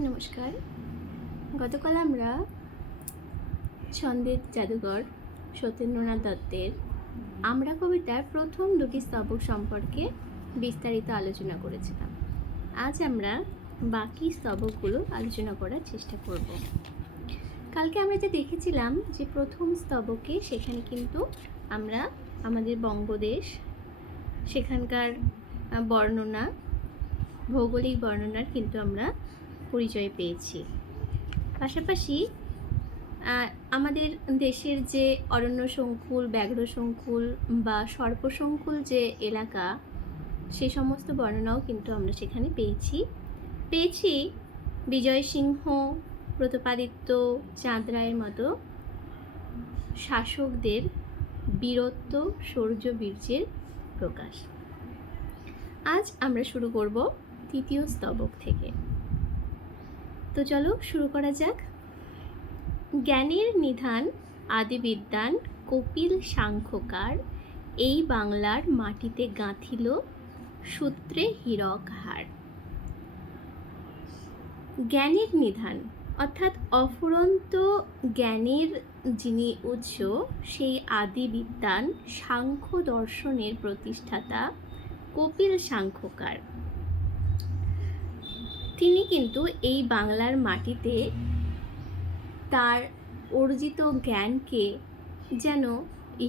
নমস্কার। গতকাল আমরা ছন্দের জাদুকর সত্যেন্দ্রনাথ দত্তের আমরা কবিতার প্রথম দুটি স্তবক সম্পর্কে বিস্তারিত আলোচনা করেছিলাম। আজ আমরা বাকি স্তবকগুলো আলোচনা করার চেষ্টা করব। কালকে আমরা যে দেখেছিলাম যে প্রথম স্তবকে সেখানে কিন্তু আমরা আমাদের বঙ্গদেশ, সেখানকার বর্ণনা, ভৌগোলিক বর্ণনার কিন্তু আমরা পরিচয় পেয়েছি। পাশাপাশি আমাদের দেশের যে অরণ্য সংকুল, ব্যাঘ্র সংকুল বা সর্পসংকুল যে এলাকা, সে সমস্ত বর্ণনাও কিন্তু আমরা সেখানে পেয়েছি বিজয় সিংহ, প্রতাপাদিত্য, চাঁদ রায়ের মতো শাসকদের বীরত্ব, শৌর্য, বীর্যের প্রকাশ। আজ আমরা শুরু করব তৃতীয় স্তবক থেকে। তো চলো শুরু করা যাক। জ্ঞানের নিধান আদিবিদ্বান কপিল সাংখ্যকার এই বাংলার মাটিতে গাঁথিল সূত্রে হীরক হার। জ্ঞানের নিধান অর্থাৎ অফুরন্ত জ্ঞানের যিনি উৎস, সেই আদিবিদ্বান সাংখ্য দর্শনের প্রতিষ্ঠাতা কপিল সাংখ্যকার, তিনি কিন্তু এই বাংলার মাটিতে তার অর্জিত জ্ঞানকে যেন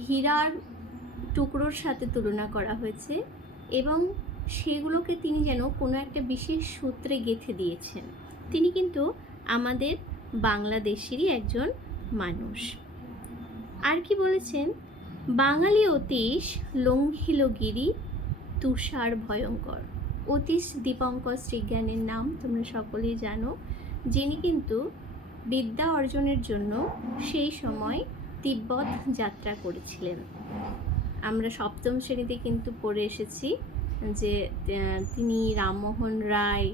হীরার টুকরোর সাথে তুলনা করা হয়েছে এবং সেগুলোকে তিনি যেন কোনো একটা বিশেষ সূত্রে গেঁথে দিয়েছেন। তিনি কিন্তু আমাদের বাংলাদেশেরই একজন মানুষ। আর কি বলেছেন? বাঙালি অতীশ লঙ্ঘিল গিরি তুষার ভয়ঙ্কর। অতীশ দীপঙ্কর শ্রীজ্ঞানের নাম তোমরা সকলেই জানো, যিনি কিন্তু বিদ্যা অর্জনের জন্য সেই সময় তিব্বত যাত্রা করেছিলেন। আমরা সপ্তম শ্রেণীতে কিন্তু পড়ে এসেছি যে তিনি রামমোহন রায়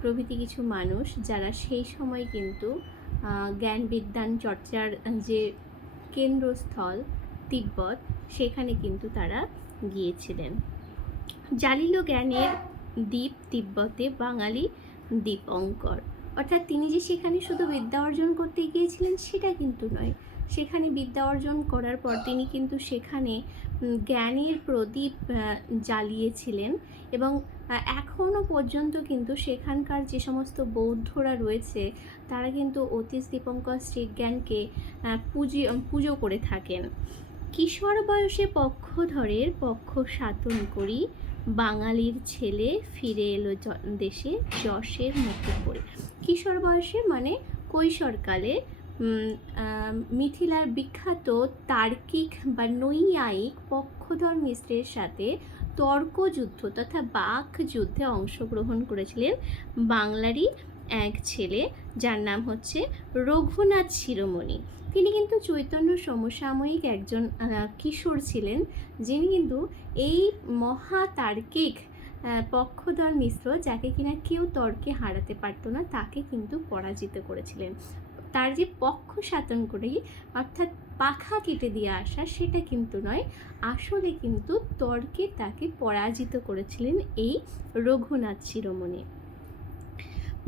প্রভৃতি কিছু মানুষ যারা সেই সময় কিন্তু জ্ঞান বিজ্ঞান চর্চার যে কেন্দ্রস্থল তিব্বত, সেখানে কিন্তু তারা গিয়েছিলেন। জালিল জ্ঞানের দ্বীপ তিব্বতে বাঙালি দীপঙ্কর। অর্থাৎ তিনি যে সেখানে শুধু বিদ্যা অর্জন করতে গিয়েছিলেন সেটা কিন্তু নয়, সেখানে বিদ্যা অর্জন করার পর তিনি কিন্তু সেখানে জ্ঞানের প্রদীপ জ্বালিয়েছিলেন এবং এখনও পর্যন্ত কিন্তু সেখানকার যে সমস্ত বৌদ্ধরা রয়েছে তারা কিন্তু অতীশ দীপঙ্কর শ্রীজ্ঞানকে পুজো করে থাকেন। কিশোর বয়সে পক্ষধরের পক্ষ সাতন করি, বাঙালির ছেলে ফিরে এলো দেশে যশের মুখে পড়ে। কিশোর বয়সে মানে কৈশোরকালে মিথিলার বিখ্যাত তার্কিক বা নৈয়ায়িক পক্ষধর মিশ্রের সাথে তর্কযুদ্ধ তথা বাক যুদ্ধে অংশগ্রহণ করেছিলেন বাংলারই এক ছেলে, যার নাম হচ্ছে রঘুনাথ শিরোমণি। তিনি কিন্তু চৈতন্য সমসাময়িক একজন কিশোর ছিলেন, যিনি কিন্তু এই মহাতার্কিক পক্ষধর মিশ্র, যাকে কিনা কেউ তর্কে হারাতে পারতো না, তাকে কিন্তু পরাজিত করেছিলেন। তার যে পক্ষ সাতন করে অর্থাৎ পাখা কেটে দিয়ে আসা, সেটা কিন্তু নয়, আসলে কিন্তু তর্কে তাকে পরাজিত করেছিলেন এই রঘুনাথ শিরোমণি।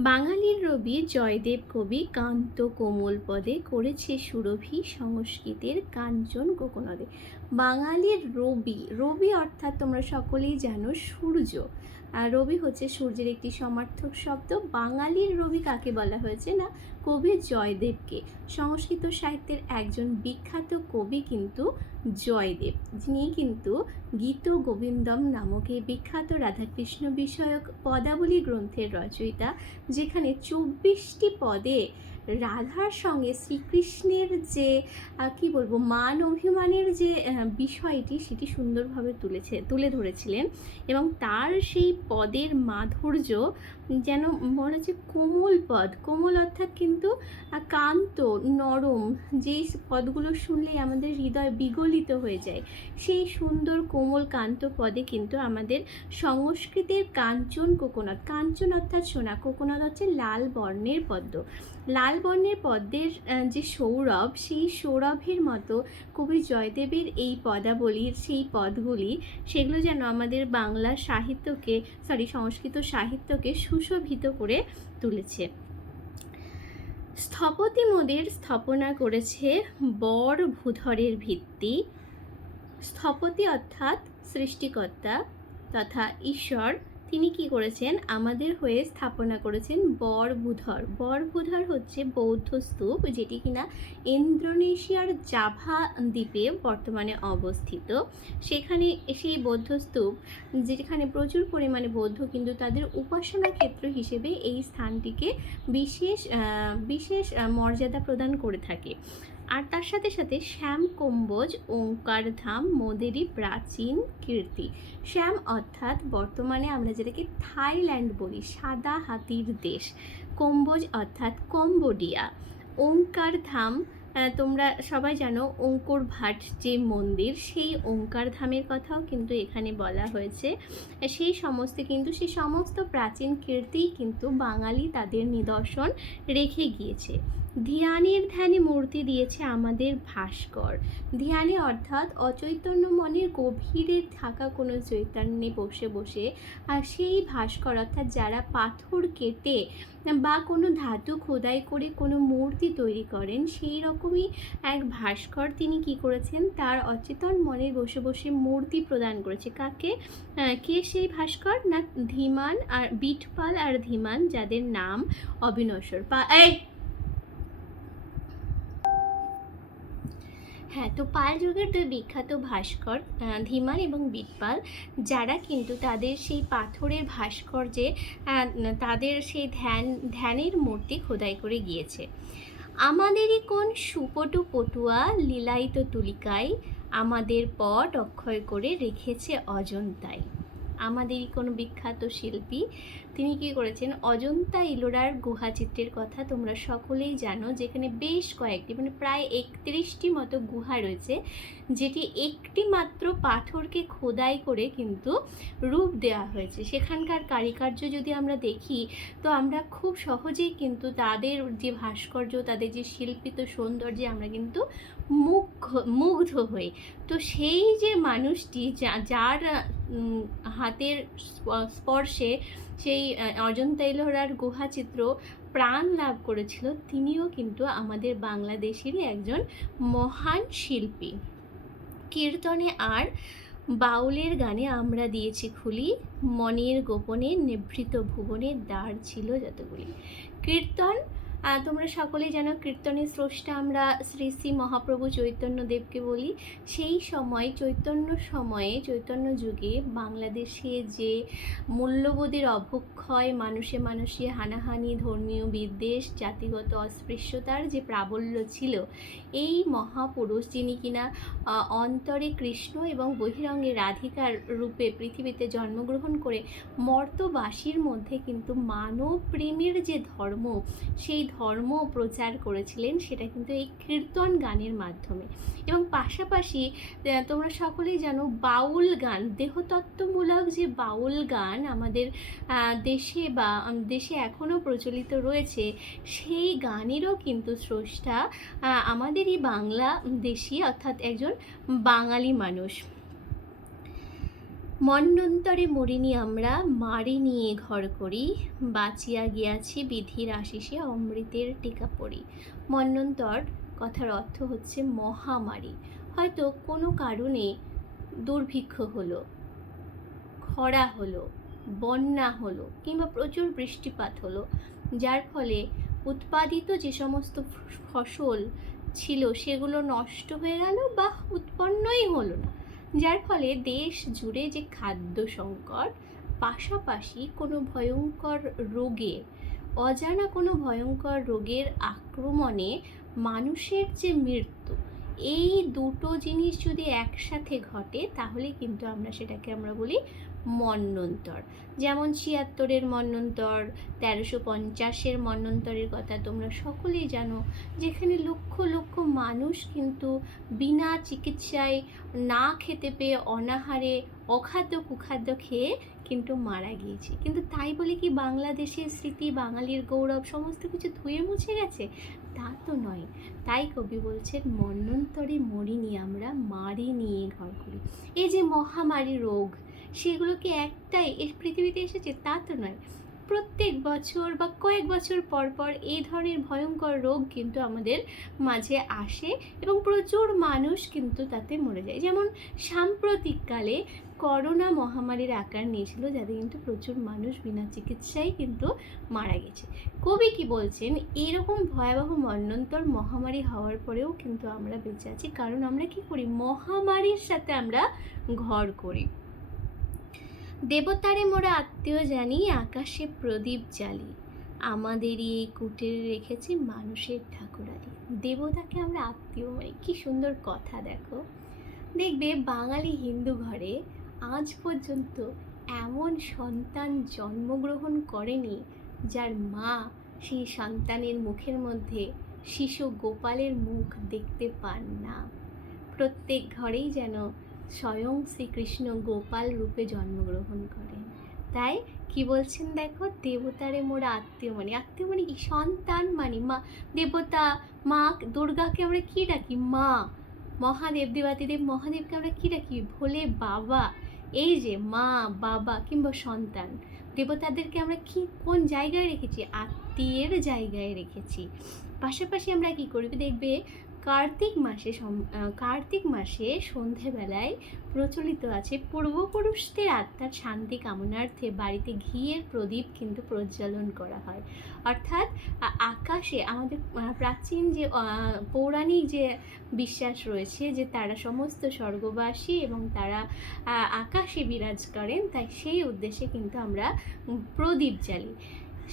বাঙালির রবি জয়দেব কবি কান্ত কোমল পদে করেছে সুরভি সংস্কৃতের কাঞ্চন কোকনদে। বাঙালির রবি, রবি অর্থাৎ তোমরা সকলেই জানো সূর্য। রবি হচ্ছে সূর্যের একটি সমার্থক শব্দ। বাঙালির রবি কাকে বলা হয়েছে? না, কবি জয়দেবকে। সংস্কৃত সাহিত্যের একজন বিখ্যাত কবি কিন্তু জয়দেব, যিনি কিন্তু গীত গোবিন্দম নামক এই বিখ্যাত রাধাকৃষ্ণ বিষয়ক পদাবলী গ্রন্থের রচয়িতা, যেখানে 24টি পদে রাধার সঙ্গে শ্রীকৃষ্ণের যে কি বলবো মান অভিমানের যে বিষয়টি, সেটি সুন্দরভাবে তুলে ধরেছিলেন এবং তার সেই পদের মাধুর্য যেন মনে হচ্ছে কোমল পদ। কোমল অর্থাৎ কিন্তু কান্ত, নরম, যেই পদগুলো শুনলেই আমাদের হৃদয় বিগলিত হয়ে যায়, সেই সুন্দর কোমল কান্ত পদে কিন্তু আমাদের সংস্কৃতের কাঞ্চন কোকোনাদ, কাঞ্চন অর্থাৎ সোনা, কোকোনাদ হচ্ছে লাল বর্ণের পদ্ম, লাল বর্ণের পদ্মের যে সৌরভ, সেই সৌরভের মতো কবি জয়দেবের এই পদাবলীর সেই পদগুলি, সেগুলো যেন আমাদের বাংলা সাহিত্যকে সংস্কৃত সাহিত্যকে সুশোভিত করে তুলেছে। স্থপতি মোদের স্থাপনা করেছে বর ভূধরের ভিত্তি। স্থপতি অর্থাৎ সৃষ্টিকর্তা তথা ঈশ্বর, তিনি কি করেছেন আমাদের হয়ে স্থাপনা করেছেন বরভূধর। বরভূধর হচ্ছে বৌদ্ধ স্তূপ, যেটি কিনা ইন্দোনেশিয়ার জাভা দ্বীপে বর্তমানে অবস্থিত। সেখানে সেই বৌদ্ধ স্তূপ, যেখানে প্রচুর পরিমাণে বৌদ্ধ কিন্তু তাদের উপাসনা ক্ষেত্র হিসেবে এই স্থানটিকে বিশেষ বিশেষ মর্যাদা প্রদান করে থাকে। আর তার সাথে সাথে শ্যাম কম্বোজ ওঙ্কারধাম মোদেরই প্রাচীন কীর্তি। শ্যাম অর্থাৎ বর্তমানে আমরা যেটাকে থাইল্যান্ড বলি, সাদা হাতির দেশ। কম্বোজ অর্থাৎ কম্বোডিয়া। ওঙ্কারধাম, তোমরা সবাই জানো অঙ্কুর ভাট যে মন্দির, সেই ওঙ্কার ধামের কথাও কিন্তু এখানে বলা হয়েছে। সেই সমস্ত প্রাচীন কীর্তিই কিন্তু বাঙালি তাদের নিদর্শন রেখে গিয়েছে। ধ্যানে মূর্তি দিয়েছে আমাদের ভাস্কর। ধ্যানে অর্থাৎ অচৈতন্য মনের গভীরে থাকা কোনো চৈতন্যে বসে বসে আর সেই ভাস্কর অর্থাৎ যারা পাথর কেটে বা কোনো ধাতু খোদাই করে কোনো মূর্তি তৈরি করেন, সেই রকমই এক ভাস্কর তিনি কি করেছেন, তার অচেতন মনে বসে বসে মূর্তি প্রদান করেছে। কাকে? কে সেই ভাস্কর? না ধীমান আর বিটপাল আর ধীমান, যাদের নাম অবিনশ্বর। হ্যাঁ, তো পাল যুগের দুই বিখ্যাত ভাস্কর ধীমান এবং বিটপাল, যারা কিন্তু তাদের সেই পাথরের ভাস্কর্যে তাদের সেই ধ্যানের মূর্তি খোদাই করে গিয়েছে। আমাদেরই কোন সুপটু পটুয়া লীলায়িত তুলিকায় আমাদের পট অক্ষয় করে রেখেছে অজন্তায়। আমাদেরই কোনো বিখ্যাত শিল্পী, তিনি কি করেছেন, অজন্তা ইলোরার গুহাচিত্রের কথা তোমরা সকলেই জানো, যেখানে বেশ কয়েকটি প্রায় 31টি মতো গুহা রয়েছে, যেটি একটি মাত্র পাথরকে খোদাই করে কিন্তু রূপ দেওয়া হয়েছে। সেখানকার কারিকার্য যদি আমরা দেখি, তো আমরা খুব সহজেই কিন্তু তাদের যে ভাস্কর্য, তাদের যে শিল্পিত সৌন্দর্যে আমরা কিন্তু মুগ্ধ হই। তো সেই যে মানুষটি যার হাতের স্পর্শে সেই অজন্তা ইলোরার গুহাচিত্র প্রাণ লাভ করেছিল, তিনিও কিন্তু আমাদের বাংলাদেশেরই একজন মহান শিল্পী। কীর্তনে আর বাউলের গানে আমরা দিয়েছি খুলি, মনের গোপনে নিভৃত ভুবনের দ্বার ছিল যতগুলি। কীর্তন, তোমরা সকলেই জানো কীর্তনের স্রষ্টা আমরা শ্রী শ্রী মহাপ্রভু চৈতন্যদেবকে বলি। সেই সময় চৈতন্য যুগে বাংলাদেশে যে মূল্যবোধের অবক্ষয়, মানুষে হানাহানি, ধর্মীয় বিদ্বেষ, জাতিগত অস্পৃশ্যতার যে প্রাবল্য ছিল, এই মহাপুরুষ যিনি কিনা অন্তরে কৃষ্ণ এবং বহিরঙ্গে রাধিকার রূপে পৃথিবীতে জন্মগ্রহণ করে মর্তবাসীর মধ্যে কিন্তু মানব প্রেমের যে ধর্ম, সেই ধর্ম প্রচার করেছিলেন, সেটা কিন্তু এই কীর্তন গানের মাধ্যমে। এবং পাশাপাশি তোমরা সকলেই জানো বাউল গান, দেহতত্ত্বমূলক যে বাউল গান আমাদের দেশে এখনও প্রচলিত রয়েছে, সেই গানেরও কিন্তু স্রষ্টা আমাদেরই বাংলাদেশী অর্থাৎ একজন বাঙালি মানুষ। মন্বন্তরে মরিনি আমরা, মারি নিয়ে ঘর করি, বাঁচিয়া গিয়াছি বিধির আশিসে অমৃতের টিকা পড়ি। মন্বন্তর কথার অর্থ হচ্ছে মহামারী। হয়তো কোনো কারণে দুর্ভিক্ষ হলো, খরা হলো, বন্যা হলো, কিংবা প্রচুর বৃষ্টিপাত হলো, যার ফলে উৎপাদিত যে সমস্ত ফসল ছিল সেগুলো নষ্ট হয়ে গেল বা উৎপন্নই হলো না, যার ফলে দেশ জুড়ে যে খাদ্য সংকট, পাশাপাশি কোনো অজানা কোনো ভয়ঙ্কর রোগের আক্রমণে মানুষের যে মৃত্যু, এই দুটো জিনিস যদি একসাথে ঘটে, তাহলে কিন্তু আমরা বলি মন্বন্তর। যেমন 76-এর মন্বন্তর, 1350-এর মন্বন্তরের কথা তোমরা সকলেই জানো, যেখানে লক্ষ লক্ষ মানুষ কিন্তু বিনা চিকিৎসায়, না খেতে পেয়ে, অনাহারে, অখাদ্য কুখাদ্য খেয়ে কিন্তু মারা গিয়েছে। কিন্তু তাই বলে কি বাংলাদেশের স্মৃতি, বাঙালির গৌরব সমস্ত কিছু ধুয়ে মুছে গেছে? তা তো নয়। তাই কবি বলছেন মন্বন্তরে মরিনি আমরা, মারি নিয়ে ঘর করি। এই যে মহামারী রোগ, সেগুলো কি একটাই এই পৃথিবীতে এসেছে? তা তো নয়। প্রত্যেক বছর বা কয়েক বছর পর পর এই ধরনের ভয়ঙ্কর রোগ কিন্তু আমাদের মাঝে আসে এবং প্রচুর মানুষ কিন্তু তাতে মরে যায়। যেমন সাম্প্রতিককালে করোনা মহামারীর আকার নিয়েছিল, যাতে কিন্তু প্রচুর মানুষ বিনা চিকিৎসায় কিন্তু মারা গেছে। কবি কি বলছেন, এরকম ভয়াবহ মন্বন্তর মহামারী হওয়ার পরেও কিন্তু আমরা বেঁচে আছি, কারণ আমরা কি করি, মহামারীর সাথে আমরা ঘর করি। দেবতারে মোরা আত্মীয় জানি, আকাশে প্রদীপ জ্বালি, আমাদেরই এই কুটিরে রেখেছি মানুষের ঠাকুরালি। দেবতাকে আমরা আত্মীয় মানি, কি সুন্দর কথা। দেখো, দেখবে বাঙালি হিন্দু ঘরে আজ পর্যন্ত এমন সন্তান জন্মগ্রহণ করেনি যার মা সেই সন্তানের মুখের মধ্যে শিশু গোপালের মুখ দেখতে পান না। প্রত্যেক ঘরেই যেন স্বয়ং শ্রীকৃষ্ণ গোপাল রূপে জন্মগ্রহণ করেন। তাই কি বলছেন দেখো, দেবতারে মোরা আত্মীয় মানি। আত্মীয় মানে কি, সন্তান মানি। মা দেবতা, মা দুর্গাকে আমরা কি ডাকি, মা। মহাদেব, দেবাদিদেব মহাদেবকে আমরা কি ডাকি, ভোলে বাবা। এই যে মা, বাবা কিংবা সন্তান, দেবতাদেরকে আমরা কি কোন জায়গায় রেখেছি, আত্মীয়ের জায়গায় রেখেছি। পাশাপাশি আমরা কি করবি, দেখবে কার্তিক মাসে সন্ধেবেলায় প্রচলিত আছে পূর্বপুরুষদের আত্মার শান্তি কামনার্থে বাড়িতে ঘিয়ের প্রদীপ কিন্তু প্রজ্বলন করা হয়। অর্থাৎ আকাশে আমাদের প্রাচীন যে পৌরাণিক যে বিশ্বাস রয়েছে যে তারা সমস্ত স্বর্গবাসী এবং তারা আকাশে বিরাজ করেন, তাই সেই উদ্দেশ্যে কিন্তু আমরা প্রদীপ জ্বালি।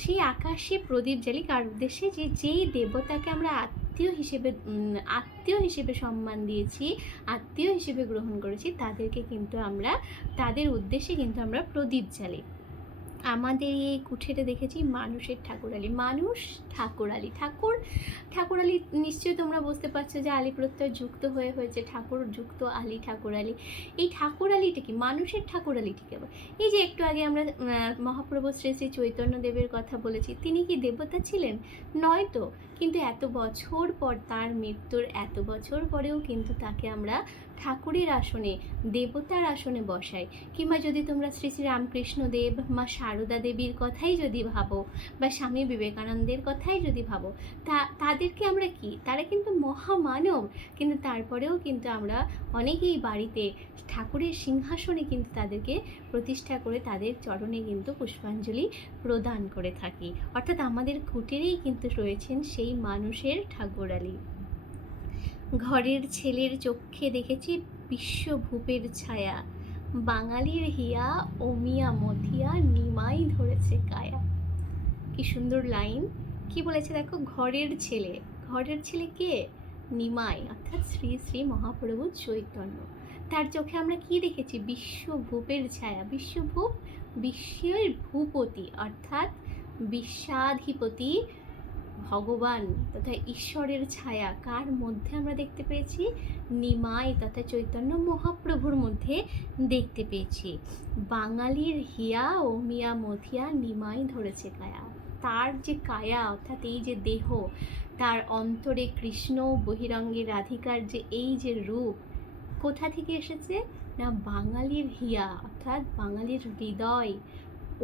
সেই আকাশে প্রদীপ জ্বালি কার উদ্দেশ্যে, যে যেই দেবতাকে আমরা আত্মীয় হিসেবে সম্মান দিয়েছি, আত্মীয় হিসেবে গ্রহণ করেছি, তাদেরকে কিন্তু আমরা তাদের উদ্দেশ্যে কিন্তু আমরা প্রদীপ জ্বালি। আমাদের এই কুঠিরে দেখেছি মানুষের ঠাকুরালি, মানুষ ঠাকুরালি। ঠাকুরালি নিশ্চয়ই তোমরা বুঝতে পারছো যে আলী প্রত্যয় যুক্ত হয়েছে, ঠাকুর যুক্ত আলী, ঠাকুরালি। এই ঠাকুরালিটা কি, মানুষের ঠাকুরালিটি কেমন। এই যে একটু আগে আমরা মহাপ্রভু শ্রী শ্রী চৈতন্যদেবের কথা বলেছি, তিনি কি দেবতা ছিলেন? নয় তো, কিন্তু এত বছর পর, তার মৃত্যুর এত বছর পরেও কিন্তু তাকে আমরা ঠাকুরের আসনে, দেবতার আসনে বসাই। কিংবা যদি তোমরা শ্রী শ্রী রামকৃষ্ণ দেব, মা সারদা দেবীর কথাই যদি ভাবো, বা স্বামী বিবেকানন্দের কথাই যদি ভাবো, তাদেরকে আমরা কি, তারা কিন্তু মহামানব, কিন্তু তারপরেও কিন্তু আমরা অনেকেই বাড়িতে ঠাকুরের সিংহাসনে কিন্তু তাদেরকে প্রতিষ্ঠা করে তাদের চরণে কিন্তু পুষ্পাঞ্জলি প্রদান করে থাকি। অর্থাৎ আমাদের কুটিরেই কিন্তু রয়েছেন সেই মানুষের ঠাকুরালি। ঘরের ছেলের চক্ষে দেখেছি বিশ্বভূপের ছায়া, বাঙালির হিয়া অমিয়া মথিয়া, নিমাই ধরেছে কায়া। কি সুন্দর লাইন, কি বলেছে দেখো, ঘরের ছেলে কে, নিমাই, অর্থাৎ শ্রী শ্রী মহাপ্রভু চৈতন্য। তার চোখে আমরা কি দেখেছি, বিশ্বভূপের ছায়া। বিশ্বভূপ, বিশ্বের ভূপতি, অর্থাৎ বিশ্বাধিপতি ভগবান তথা ঈশ্বরের ছায়া কার মধ্যে আমরা দেখতে পেয়েছি, নিমাই তথা চৈতন্য মহাপ্রভুর মধ্যে দেখতে পেয়েছি। বাঙালির হিয়া অমিয়া মথিয়া, নিমাই ধরেছে কায়া। তার যে কায়া, অর্থাৎ এই যে দেহ, তার অন্তরে কৃষ্ণ, বহিরঙ্গে রাধিকার যে এই যে রূপ, কোথা থেকে এসেছে না, বাঙালির হিয়া অর্থাৎ বাঙালির হৃদয়,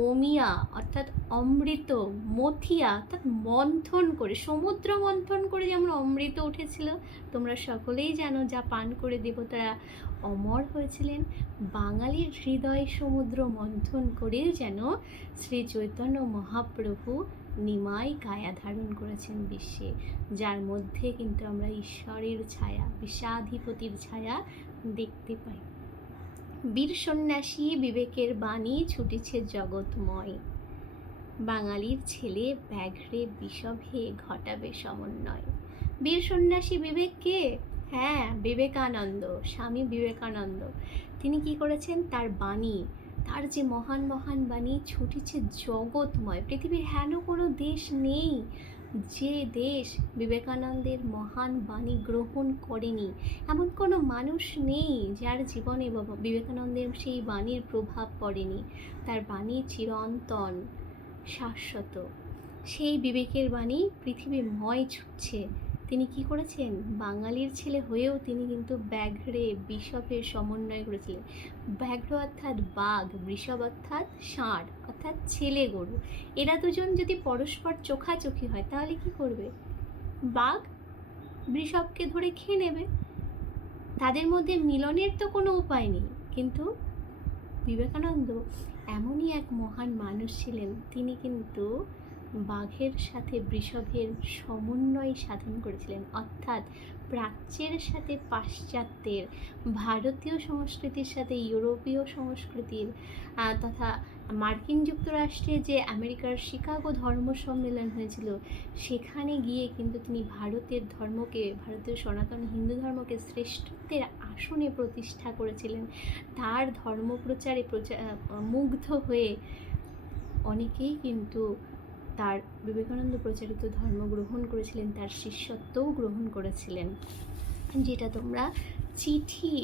অমিয়া অর্থাৎ অমৃত, মথিয়া অর্থাৎ মন্থন করে, সমুদ্র মন্থন করে যেমন অমৃত উঠেছিল, তোমরা সকলেই জানো, যা পান করে দেবতারা অমর হয়েছিলেন। বাঙালির হৃদয় সমুদ্র মন্থন করে যেন শ্রী চৈতন্য মহাপ্রভু নিমাই কায়া ধারণ করেছেন বিশ্বে, যার মধ্যে কিন্তু আমরা ঈশ্বরের ছায়া, বিশ্বাধিপতির ছায়া দেখতে পাই। বীর সন্ন্যাসী বিবেকের বাণী ছুটেছে জগৎময়, বাঙালির ছেলে ব্যাঘ্রে বিষভে ঘটাবে সমন্বয়। বীর সন্ন্যাসী বিবেক কে? হ্যাঁ, বিবেকানন্দ, স্বামী বিবেকানন্দ। তিনি কি করেছেন, তার বাণী, তার যে মহান মহান বাণী ছুটেছে জগৎময়। পৃথিবীর হেন কোনো দেশ নেই যে দেশ বিবেকানন্দের মহান বাণী গ্রহণ করেনি। এমন কোনো মানুষ নেই যার জীবনে বিবেকানন্দের সেই বাণীর প্রভাব পড়েনি। তার বাণী চিরন্তন, শাশ্বত। সেই বিবেকের বাণী পৃথিবীময় ছুটছে, তিনি কি করেছেন, বাঙালির ছেলে হয়েও তিনি কিন্তু ব্যাঘ্রে বৃষভের সমন্বয় করেছিলেন। ব্যাঘ্র অর্থাৎ বাঘ, বৃষভ অর্থাৎ ষাঁড় অর্থাৎ ছেলে গরু। এরা দুজন যদি পরস্পর চোখাচোখি হয় তাহলে কি করবে, বাঘ বৃষভকে ধরে খেয়ে নেবে। তাদের মধ্যে মিলনের তো কোনো উপায় নেই। কিন্তু বিবেকানন্দ এমনই এক মহান মানুষ ছিলেন, তিনি কিন্তু বাঘের সাথে বৃষভের সমন্বয় সাধন করেছিলেন। অর্থাৎ প্রাচ্যের সাথে পাশ্চাত্যের, ভারতীয় সংস্কৃতির সাথে ইউরোপীয় সংস্কৃতির তথা মার্কিন যুক্তরাষ্ট্রে যে আমেরিকার শিকাগো ধর্ম সম্মেলন হয়েছিল, সেখানে গিয়ে কিন্তু তিনি ভারতের ধর্মকে, ভারতীয় সনাতন হিন্দু ধর্মকে শ্রেষ্ঠত্বের আসনে প্রতিষ্ঠা করেছিলেন। তার ধর্মপ্রচারে মুগ্ধ হয়ে অনেকেই কিন্তু তার বিবেকানন্দ প্রচারিত ধর্ম গ্রহণ করেছিলেন, তার শিষ্যত্বও গ্রহণ করেছিলেন। যেটা তোমরা চিঠি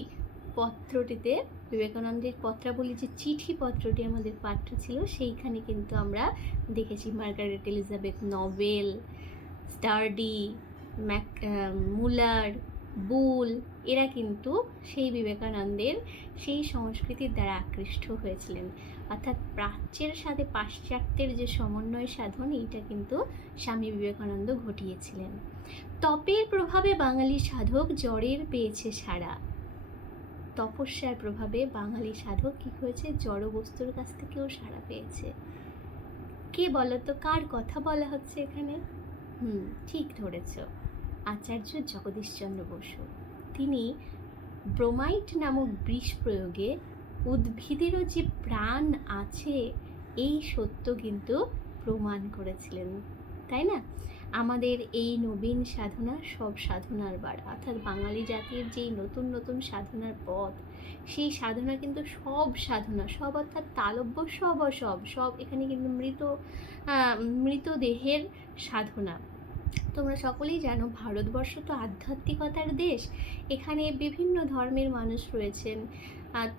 পত্রটিতে, বিবেকানন্দের পত্রাবলী যে চিঠি পত্রটি আমাদের পাঠ্য ছিল, সেইখানে কিন্তু আমরা দেখেছি মার্গারেট এলিজাবেথ নভেল, স্টার্ডি, মুলার, বুল, এরা কিন্তু সেই বিবেকানন্দের সেই সংস্কৃতির দ্বারা আকৃষ্ট হয়েছিলেন। অর্থাৎ প্রাচ্যের সাথে পাশ্চাত্যের যে সমন্বয় সাধন, এইটা কিন্তু স্বামী বিবেকানন্দ ঘটিয়েছিলেন। তপের প্রভাবে বাঙালি সাধক জ্বরের পেয়েছে সাড়া। তপস্যার প্রভাবে বাঙালি সাধক কি হয়েছে, জড়বস্তুর কাছ থেকেও সাড়া পেয়েছে। কে বলতো, কার কথা বলা হচ্ছে এখানে? ঠিক ধরেছ, আচার্য জগদীশচন্দ্র বসু। তিনি ব্রোমাইট নামক বিষ প্রয়োগে উদ্ভিদেরও যে প্রাণ আছে এই সত্য কিন্তু প্রমাণ করেছিলেন, তাই না? আমাদের এই নবীন সাধনা সব সাধনার বাড়া, অর্থাৎ বাঙালি জাতির যেই নতুন নতুন সাধনার পথ, সেই সাধনা কিন্তু সব সাধনা, সব অর্থাৎ তালব্য সব অসব, সব এখানে কিন্তু মৃতদেহের সাধনা। তোমরা সকলেই জানো ভারতবর্ষ তো আধ্যাত্মিকতার দেশ। এখানে বিভিন্ন ধর্মের মানুষ রয়েছেন।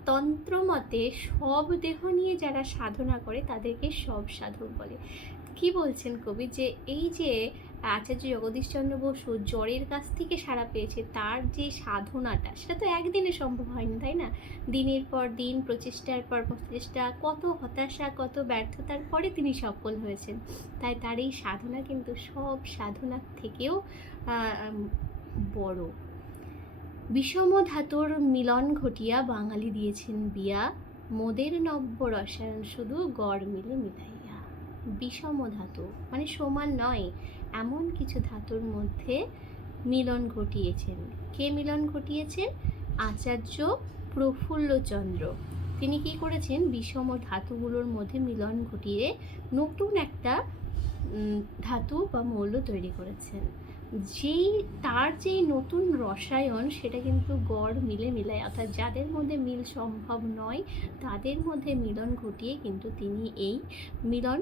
তন্ত্রমতে সব দেহ নিয়ে যারা সাধনা করে তাদেরকে সব সাধক বলে। কি বলছেন কবি, যে এই যে আচার্য জগদীশচন্দ্র বসু জ্বরের কাছ থেকে সাড়া পেয়েছে, তার যে সাধনাটা, সেটা তো একদিনে সম্ভব হয়নি, তাই না? দিনের পর দিন প্রচেষ্টার পর প্রচেষ্টা, কত হতাশা, কত ব্যর্থতার পরে তিনি সফল হয়েছেন। তাই তার এই সাধনা কিন্তু সব সাধনার থেকেও বড়। বিষম ধাতুর মিলন ঘটিয়া বাঙালি দিয়েছেন বিয়া, মোদের নব্য রসায়ন শুধু গড় মিলে মিলাইয়া। বিষম ধাতু মানে সমান নয়, এমন কিছু ধাতুর মধ্যে মিলন ঘটিয়েছেন। কে মিলন ঘটিয়েছেন? আচার্য প্রফুল্লচন্দ্র। তিনি কি করেছেন, বিষম ধাতুগুলোর মধ্যে মিলন ঘটিয়ে নতুন একটা ধাতু বা মৌল তৈরি করেছেন। তার যেই নতুন রসায়ন, সেটা কিন্তু গড় মিলে মিলায়, অর্থাৎ যাদের মধ্যে মিল সম্ভব নয় তাদের মধ্যে মিলন ঘটিয়ে কিন্তু তিনি এই মিলন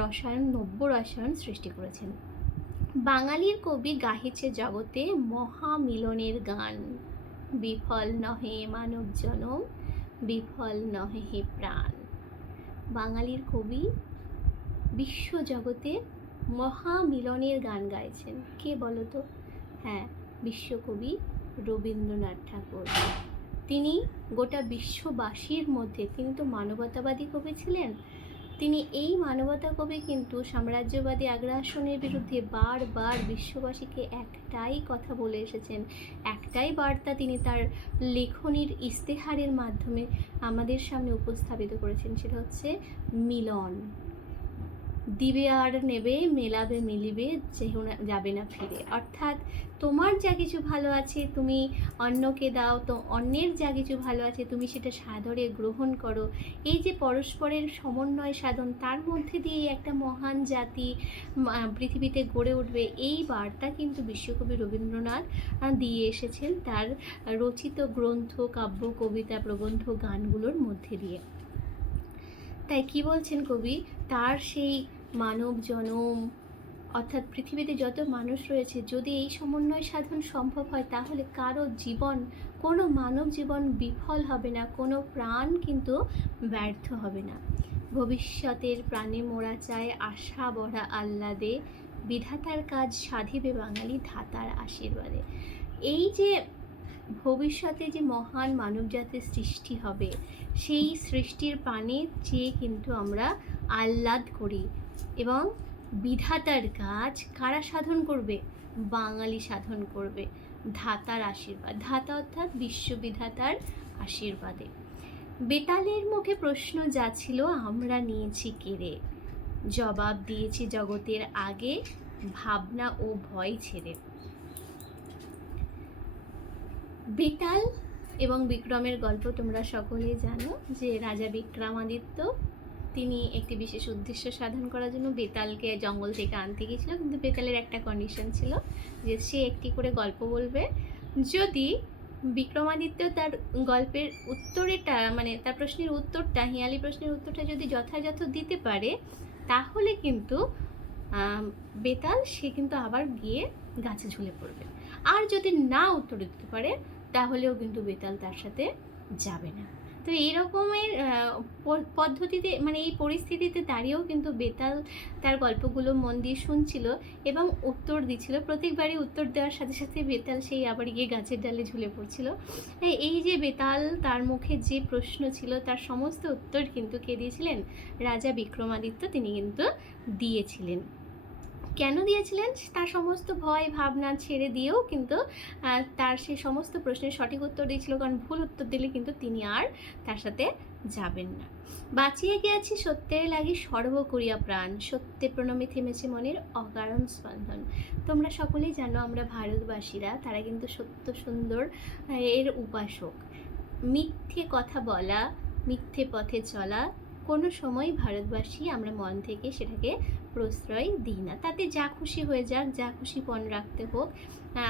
রসায়ন, নব্য রসায়ন সৃষ্টি করেছেন। বাঙালির কবি গাহিছে জগতে মহামিলনের গান, বিফল নহে মানব জনম, বিফল নহে হে প্রাণ। বাঙালির কবি বিশ্বজগতে মহামিলনের গান গাইছেন। কে বলতো? হ্যাঁ, বিশ্বকবি রবীন্দ্রনাথ ঠাকুর। তিনি গোটা বিশ্ববাসীর মধ্যে, তিনি তো মানবতাবাদী কবি ছিলেন। তিনি এই মানবতা কবি কিন্তু সাম্রাজ্যবাদী আগ্রাসনের বিরুদ্ধে বারবার বিশ্ববাসীকে একটাই কথা বলে এসেছেন, একটাই বার্তা তিনি তার লেখনীর ইস্তেহারের মাধ্যমে আমাদের সামনে উপস্থাপিত করেছেন, সেটা হচ্ছে মিলন। দিবে আর নেবে, মেলাবে মিলিবে, যেও না যাবে না ফিরে। অর্থাৎ তোমার যা কিছু ভালো আছে তুমি অন্যকে দাও, তো অন্যের যা কিছু ভালো আছে তুমি সেটা সাদরে গ্রহণ করো। এই যে পরস্পরের সমন্বয় সাধন, তার মধ্যে দিয়ে একটা মহান জাতি পৃথিবীতে গড়ে উঠবে, এই বার্তা কিন্তু বিশ্বকবি রবীন্দ্রনাথ দিয়ে এসেছেন তার রচিত গ্রন্থ, কাব্য, কবিতা, প্রবন্ধ, গানগুলোর মধ্যে দিয়ে। তাই কি বলছেন কবি, তার সেই মানব জনম, অর্থাৎ পৃথিবীতে যত মানুষ রয়েছে, যদি এই সমন্বয় সাধন সম্ভব হয় তাহলে কারো জীবন, কোনো মানব জীবন বিফল হবে না, কোনো প্রাণ কিন্তু ব্যর্থ হবে না। ভবিষ্যতের প্রাণে মোরা চায় আশা ভরা আহ্লাদে, বিধাতার কাজ সাধিবে বাঙালি ধাতার আশীর্বাদে। এই যে ভবিষ্যতে যে মহান মানবজাতির সৃষ্টি হবে, সেই সৃষ্টির পানে চেয়ে কিন্তু আমরা আহ্লাদ করি, এবং বিধাতার কাজ কারা সাধন করবে? বাঙালি সাধন করবে ধাতার আশীর্বাদ। ধাতা অর্থাৎ বিশ্ববিধাতার আশীর্বাদে। বেতালের মুখে প্রশ্ন যা ছিল আমরা নিয়েছি কেড়ে, জবাব দিয়েছি জগতের আগে ভাবনা ও ভয় ছেড়ে। বেতাল এবং বিক্রমের গল্প তোমরা সকলেই জানো, যে রাজা বিক্রমাদিত্য তিনি একটি বিশেষ উদ্দেশ্য সাধন করার জন্য বেতালকে জঙ্গল থেকে আনতে গিয়েছিল, কিন্তু বেতালের একটা কন্ডিশন ছিল যে সে একটি করে গল্প বলবে। যদি বিক্রমাদিত্য তার গল্পের উত্তরেটা, মানে তার প্রশ্নের উত্তরটা, হিয়ালি প্রশ্নের উত্তরটা যদি যথাযথ দিতে পারে, তাহলে কিন্তু বেতাল সে কিন্তু আবার গিয়ে গাছে ঝুলে পড়বে। আর যদি না উত্তর দিতে পারে, তাহলেও কিন্তু বেতাল তার সাথে যাবে না। তো এই রকমের পদ্ধতিতে, মানে এই পরিস্থিতিতে দাঁড়িয়েও কিন্তু বেতাল তার গল্পগুলো মন দিয়ে শুনছিল এবং উত্তর দিচ্ছিল। প্রত্যেকবারই উত্তর দেওয়ার সাথে সাথে বেতাল সেই আবার গিয়ে গাছের ডালে ঝুলে পড়ছিল। এই যে বেতাল, তার মুখে যে প্রশ্ন ছিল তার সমস্ত উত্তর কিন্তু কে দিয়েছিলেন? রাজা বিক্রমাদিত্য তিনি কিন্তু দিয়েছিলেন। কেন দিয়েছিলেন? তার সমস্ত ভয় ভাবনা ছেড়ে দিয়েও কিন্তু তার সেই সমস্ত প্রশ্নের সঠিক উত্তর দিয়েছিল, কারণ ভুল উত্তর দিলে কিন্তু তিনি আর তার সাথে যাবেন না। বাঁচিয়ে গিয়েছি সত্যের লাগি সর্ব করিয়া প্রাণ, সত্যে প্রণমে থেমেছে মনের অকারণ স্পন্দন। তোমরা সকলেই জানো আমরা ভারতবাসীরা তারা কিন্তু সত্য সুন্দর এর উপাসক। মিথ্যে কথা বলা, মিথ্যে পথে চলা কোনো সময় ভারতবাসী আমরা মন থেকে সেটাকে প্রশ্রয় দিই না। তাতে যা খুশি হয়ে যাক, যা খুশি পণ রাখতে হোক,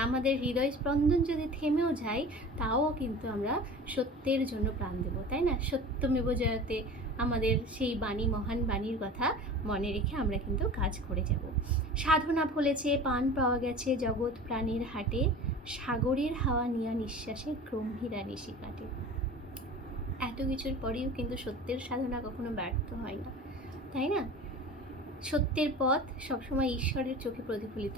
আমাদের হৃদয় স্পন্দন যদি থেমেও যায়, তাও কিন্তু আমরা সত্যের জন্য প্রাণ দেবো, তাই না? সত্যমেব জয়তে আমাদের সেই বাণী, মহান বাণীর কথা মনে রেখে আমরা কিন্তু কাজ করে যাব। সাধনা ফলেছে, পান পাওয়া গেছে জগৎ প্রাণীর হাটে, সাগরের হাওয়া নিয়া নিঃশ্বাসে গম্ভীরা নিশি কাটে। এত কিছুর পরেও কিন্তু সত্যের সাধনা কখনো ব্যর্থ হয় না, তাই না? সত্যের পথ সবসময় ঈশ্বরের চোখে প্রতিফলিত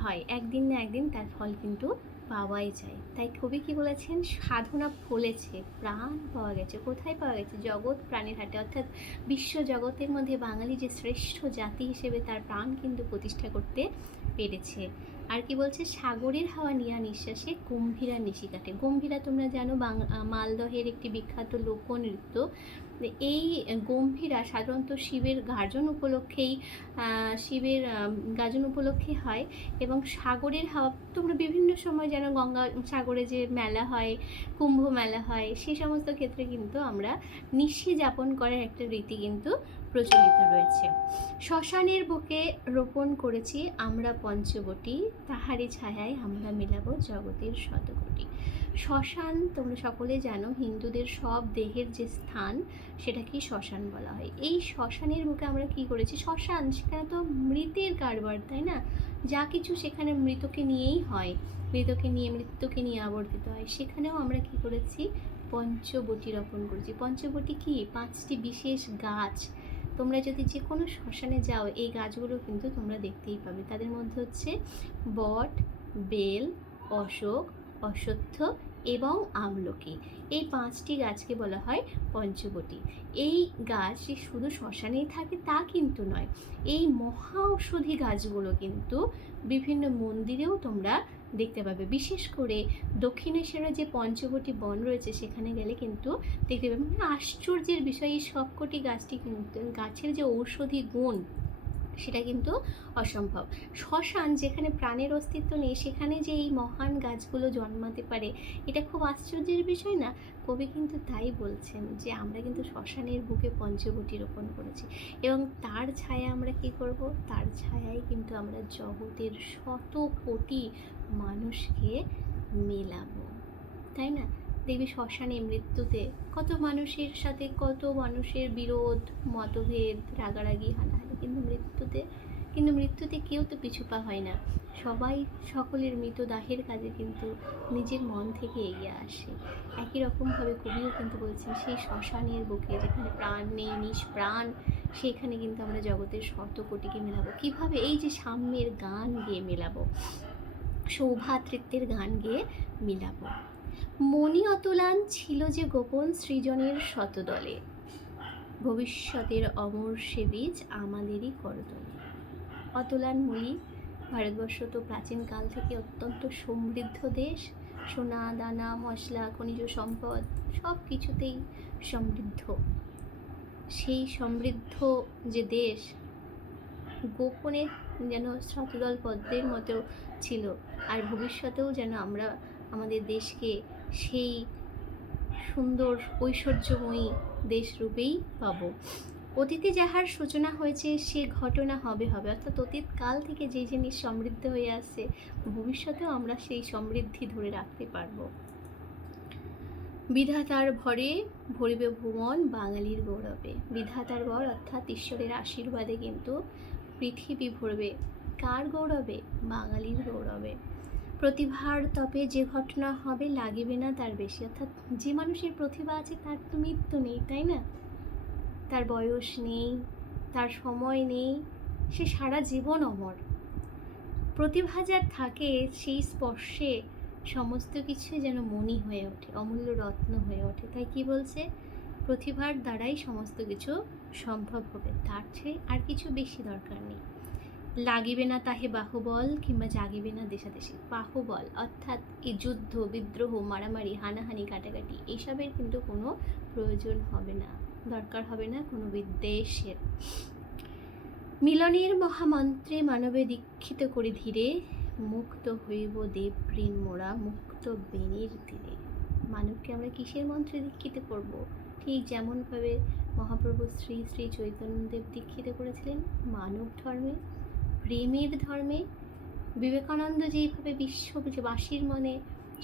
হয়, একদিন না একদিন তার ফল কিন্তু পাওয়াই যায়। তাই কবি কি বলেছেন? সাধনা ফলেছে, প্রাণ পাওয়া গেছে। কোথায় পাওয়া গেছে? জগৎ প্রাণের হাটে, অর্থাৎ বিশ্ব জগতের মধ্যে বাঙালি যে শ্রেষ্ঠ জাতি হিসেবে তার প্রাণ কিন্তু প্রতিষ্ঠা করতে পেরেছে। আর কি বলছে? সাগরের হাওয়া নিয়া নিঃশ্বাসে গম্ভীরা নিশি কাটে। গম্ভীরা তোমরা জানো মালদহের একটি বিখ্যাত লোকনৃত্য। এই গম্ভীরা সাধারণত শিবের গাজন উপলক্ষেই হয়, এবং সাগরের হাওয়া তোমরা বিভিন্ন সময় যেন গঙ্গা সাগরে যে মেলা হয়, কুম্ভ মেলা হয়, সেই সমস্ত ক্ষেত্রে কিন্তু আমরা নিশি যাপন করার একটা রীতি কিন্তু প্রচলিত রয়েছে। শ্মশানের বুকে রোপণ করেছি আমরা পঞ্চবটি, তাহারি ছায়ায় আমরা মেলাবো জগতের শতকোটি। শ্মশান তোমরা সকলে জানো, হিন্দুদের সব দেহের যে স্থান সেটাকেই শ্মশান বলা হয়। এই শ্মশানের বুকে আমরা কি করেছি? শ্মশান, সেখানে তো মৃতের কারবার, তাই না? যা কিছু সেখানে মৃতকে নিয়েই হয়, মৃত্যুকে নিয়ে আবর্তিত হয়। সেখানেও আমরা কি করেছি? পঞ্চবটি রোপণ করেছি। পঞ্চবটি কি? 5টি বিশেষ গাছ। তোমরা যদি যে কোনো শ্মশানে যাও, এই গাছগুলো কিন্তু তোমরা দেখতেই পাবে। তাদের মধ্যে হচ্ছে বট, বেল, অশোক, অশ্বত্থ এবং আমলকি। এই 5টি গাছকে বলা হয় পঞ্চবটি। এই গাছ যে শুধু শ্মশানেই থাকে তা কিন্তু নয়, এই মহা ঔষধি গাছগুলো কিন্তু বিভিন্ন মন্দিরেও তোমরা দেখতে পাবে। বিশেষ করে দক্ষিণেশ্বরে যে পঞ্চবটি বন রয়েছে সেখানে গেলে কিন্তু দেখতে পাবে। মানে আশ্চর্যের বিষয়, এই সবকটি গাছটি কিন্তু গাছের যে ঔষধি গুণ সেটা কিন্তু অসম্ভব। শ্মশান যেখানে প্রাণের অস্তিত্ব নেই, সেখানে যে এই মহান গাছগুলো জন্মাতে পারে, এটা খুব আশ্চর্যের বিষয় না? কবি কিন্তু তাই বলছেন যে আমরা কিন্তু শ্মশানের বুকে পঞ্চবটি রোপণ করেছি, এবং তার ছায়া আমরা কি করব? তার ছায়ায় কিন্তু আমরা জগতের শত কোটি মানুষকে মেলাবো, তাই না? দেখবি শ্মশানে মৃত্যুতে কত মানুষের সাথে কত মানুষের বিরোধ, মতভেদ, রাগারাগি, হানাহানি, কিন্তু মৃত্যুতে কেউ তো পিছুপা হয় না। সবাই সকলের মৃতদাহের কাজে কিন্তু নিজের মন থেকে এগিয়ে আসে। একই রকমভাবে কবিও কিন্তু বলছেন সেই শ্মশানের বুকে যেখানে প্রাণ নেই, নিষ্প্রাণ সেখানে কিন্তু আমরা জগতের শত কোটিকে মেলাবো। কিভাবে? এই যে সাম্যের গান গেয়ে মেলাবো, সৌভ্রাতৃত্বের গান গেয়ে মিলাবো। মণি অতুলান ছিল যে গোপন সৃজনের শতদলে, ভবিষ্যতের অমর সে বীজ আমাদেরই করতলে। অতুলান মণি, ভারতবর্ষ তো প্রাচীনকাল থেকে অত্যন্ত সমৃদ্ধ দেশ, সোনা দানা মশলা খনিজ সম্পদ সব কিছুতেই সমৃদ্ধ। সেই সমৃদ্ধ যে দেশ গোপনে যেন শতদল পদ্মের মতো ছিল, আর ভবিষ্যতেও যেন আমরা আমাদের দেশকে সেই সুন্দর ঐশ্বর্যময়ী দেশরূপেই পাব। অতীতে যাহার সূচনা হয়েছে সে ঘটনা হবে হবে, অর্থাৎ অতীত কাল থেকে যে জিনিস সমৃদ্ধ হয়ে আসছে ভবিষ্যতেও আমরা সেই সমৃদ্ধি ধরে রাখতে পারব। বিধাতার ভরে ভরিবে ভুবন বাঙালির গৌরবে। বিধাতার ভর অর্থাৎ ঈশ্বরের আশীর্বাদে কিন্তু পৃথিবী ভরবে কার গৌরবে? বাঙালির গৌরবে। প্রতিভার তপে যে ঘটনা হবে লাগিবে না তার বেশি, অর্থাৎ যে মানুষের প্রতিভা আছে তার তো মৃত্যু নেই, তাই না? তার বয়স নেই, তার সময় নেই, সে সারা জীবন অমর। প্রতিভা যার থাকে সেই স্পর্শে সমস্ত কিছু যেন মণি হয়ে ওঠে, অমূল্য রত্ন হয়ে ওঠে। তাই কি বলছে? প্রতিভার দ্বারাই সমস্ত কিছু সম্ভব হবে, তার চেয়ে আর কিছু বেশি দরকার নেই। লাগিবে না তাহে বাহুবল কিংবা জাগিবে না দেশাদেশে। বাহুবল অর্থাৎ এই যুদ্ধ বিদ্রোহ মারামারি হানাহানি কাটাকাটি এইসবের কিন্তু কোনো প্রয়োজন হবে না, দরকার হবে না কোনো বিদ্বেষের। মিলনের মহামন্ত্রে মানবে দীক্ষিত করি ধীরে, মুক্ত হইব দেব ঋণ মোরা মুক্ত বেনির তীরে। মানবকে আমরা কিসের মন্ত্রে দীক্ষিত করব? ঠিক যেমনভাবে মহাপ্রভু শ্রী শ্রী চৈতন্যদেব দীক্ষিত করেছিলেন মানব ধর্মে, প্রেমের ধর্মে। বিবেকানন্দ যেইভাবে বিশ্ববাসীর মনে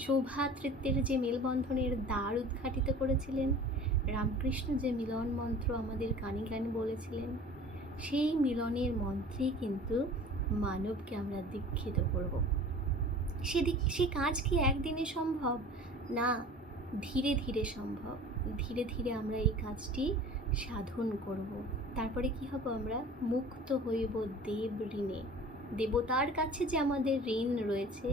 সৌভ্রাতৃত্বের যে মেলবন্ধনের দ্বার উদ্ঘাটিত করেছিলেন, রামকৃষ্ণ যে মিলন মন্ত্র আমাদের কানে কানে বলেছিলেন, সেই মিলনের মন্ত্রেই কিন্তু মানবকে আমরা দীক্ষিত করব। সে কাজ কি একদিনে সম্ভব না, ধীরে ধীরে সম্ভব। ধীরে ধীরে আমরা এই কাজটি সাধন করব। তারপরে কি হব? আমরা মুক্ত হইব দেব ঋণে। দেবতার কাছে যে আমাদের ঋণ রয়েছে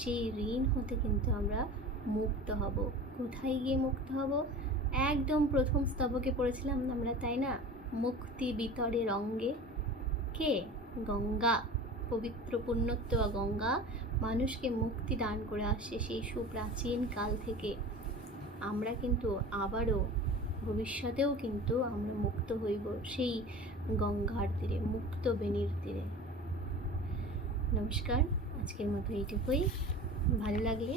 সেই ঋণ হতে কিন্তু আমরা মুক্ত হব। কোথায় গিয়ে মুক্ত হব? একদম প্রথম স্তবকে পড়েছিলাম আমরা, তাই না? মুক্তি বিতরের অঙ্গে কে? গঙ্গা। পবিত্র পুণ্যত্ব গঙ্গা মানুষকে মুক্তি দান করে আসছে সেই সুপ্রাচীন কাল থেকে। আমরা কিন্তু আবারও ভবিষ্যতেও কিন্তু আমরা মুক্ত হইব সেই গঙ্গার তীরে, মুক্ত বেনির তীরে। নমস্কার, আজকের মতো এইটুকুই। ভালো লাগলে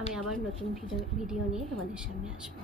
আমি আবার নতুন ভিডিও নিয়ে তোমাদের সামনে আসবো।